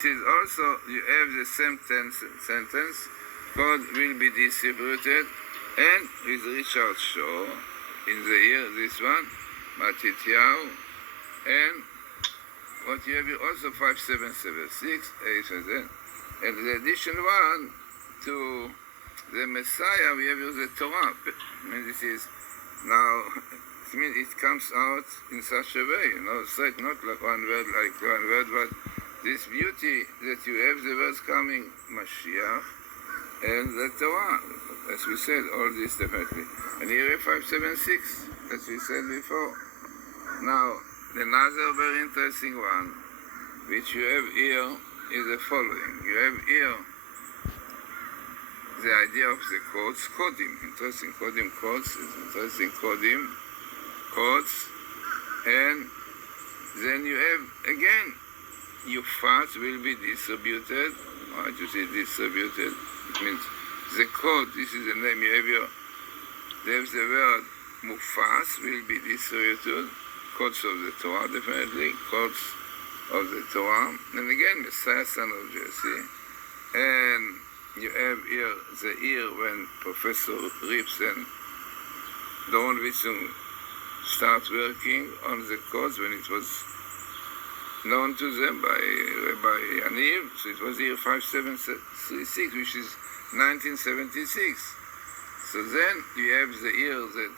This is also, you have the same sentence, code will be distributed, and with Richard Shaw, in the year, this one, Matityahu, and what you have here also 5776, and the addition one to the Messiah, we have here the Torah. I mean, this is now, I mean, it comes out in such a way, straight, not like one word, but this beauty that you have the words coming, Mashiach, and the Torah, as we said, all this definitely. And here 576, as we said before. Now, another very interesting one, which you have here, is the following. You have here the idea of the codes, codim, interesting codim, codes, interesting codim, codes, and then you have, again, your fats will be distributed. Right, you see distributed, it means the code, this is the name you have here, there's the word mufas will be distributed, codes of the Torah, definitely, codes of the Torah, and again, Messiah, son of Jesse, and you have here the year when Professor Rips and Doron Witzung start working on the codes, when it was known to them by Rabbi Yaniv, so it was year 5736, which is 1976. So then you have the year that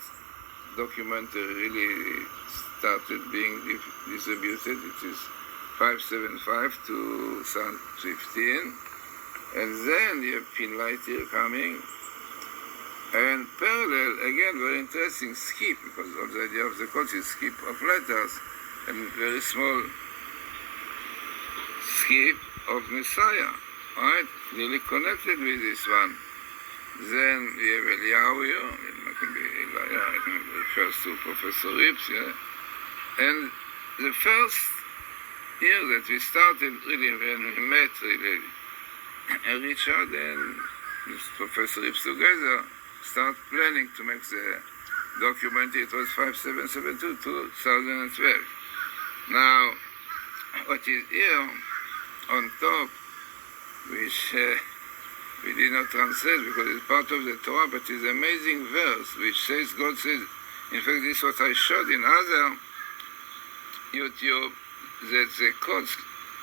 documentary really started being distributed, it is 575 to 2015, and then you have Pinlight here coming, and parallel, again, very interesting, skip, because all the idea of the codes is skip of letters, and very small skip of Messiah, right? Really connected with this one. Then we have Eliyahu here, it can be Elijah, it refers to Professor Rips, yeah? And the first year that we started, really, when we met, really, Richard and Professor Rips together start planning to make the document, it was 5772, 2012. Now, what is here, on top, which we did not translate because it's part of the Torah, but it's an amazing verse which says, God says, in fact, this is what I showed in other YouTube, that the codes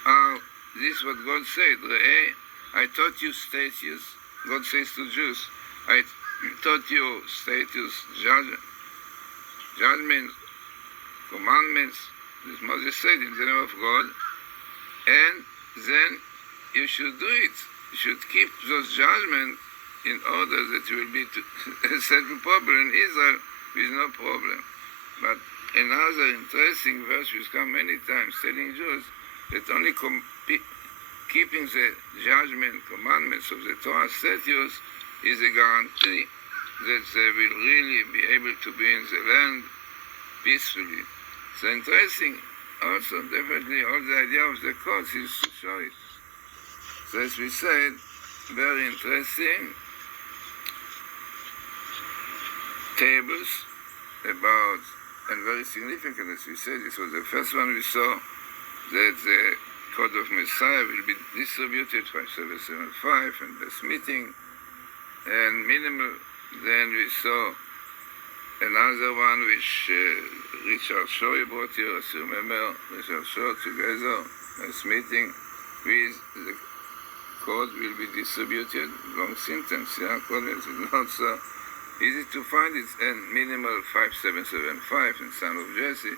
are, this is what God said, I taught you status, God says to Jews, I taught you status, judgment, commandments, this Moses said in the name of God, and then you should do it. You should keep those judgments in order that you will be settled properly in Israel with no problem. But another interesting verse which comes many times telling Jews that only keeping the judgment, commandments of the Torah statutes is a guarantee that they will really be able to be in the land peacefully. So interesting. Also, definitely, all the idea of the codes is to show it. So as we said, very interesting tables about, and very significant, as we said, this was the first one we saw, that the code of Messiah will be distributed 5775 and this meeting, and minimal, then we saw another one which Richard Shaw brought here, as you remember, Richard Shaw together, this meeting with the code will be distributed, long sentence, yeah, code is not so easy to find, it's and minimal 5775 and son of Jesse,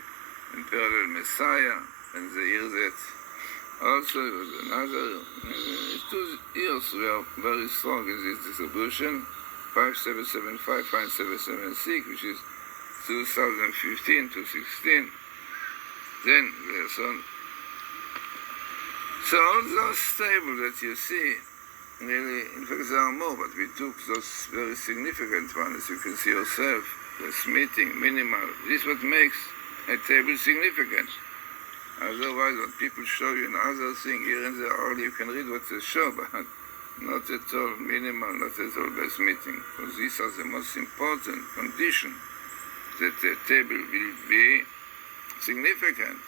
and parallel Messiah, and the year that also was another, 2 years were very strong in this distribution, 5775, 5776, which is 2015 to 16. Then there's on. So all those tables that you see, really, in fact there are more, but we took those very significant ones, as you can see yourself, this meeting, minimal. This is what makes a table significant. Otherwise, what people show you in other things here and there, all you can read what they show, but not at all minimal, not at all best meeting, because these are the most important conditions that the table will be significant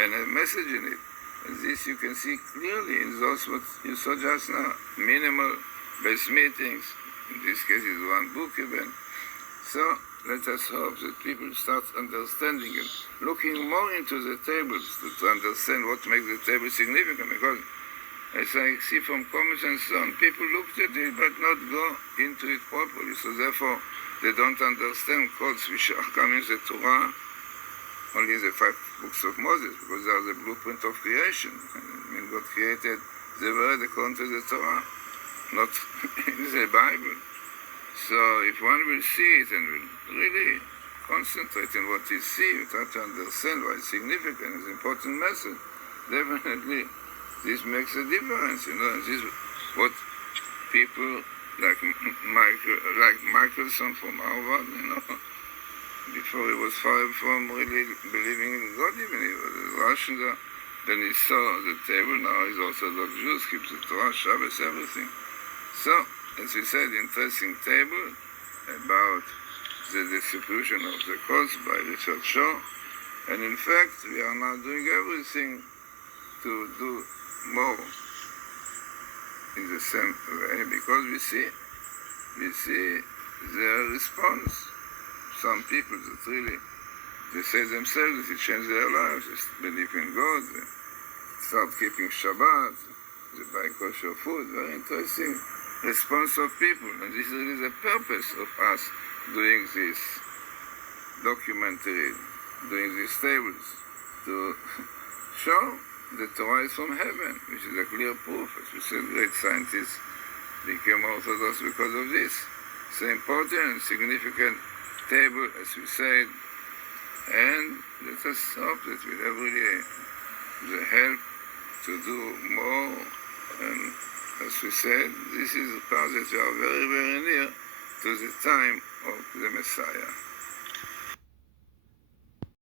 and a message in it. This you can see clearly in those what you saw just now. Minimal base meetings. In this case, it's one book even. So let us hope that people start understanding and looking more into the tables to understand what makes the table significant. Because as I see from comments and so on, people looked at it but not go into it properly. So therefore, they don't understand codes which are coming in the Torah, only in the 5 books of Moses, because they are the blueprint of creation. I mean, God created the world according to the Torah, not in the Bible. So if one will see it and will really concentrate on what he sees, try to understand why it's significant, it's an important message, definitely this makes a difference, and this is what people like Michelson from Harvard, before he was far from really believing in God, even he was a Russian, then he saw the table, now he's Orthodox Jews, keeps the Torah, Shabbos, everything. So, as we said, interesting table about the distribution of the cost by Richard Shaw, and in fact, we are now doing everything to do more in the same way, because we see their response. Some people that really, they say themselves, they change their lives, they believe in God, they start keeping Shabbat, they buy kosher food, very interesting response of people, and this is really the purpose of us doing this documentary, doing these tables, to show the Torah is from heaven, which is a clear proof. As we said, great scientists became Orthodox because of this. It's an important and significant table, as we said, and let us hope that we'll have really the help to do more. And as we said, this is a part that we are very, very near to the time of the Messiah.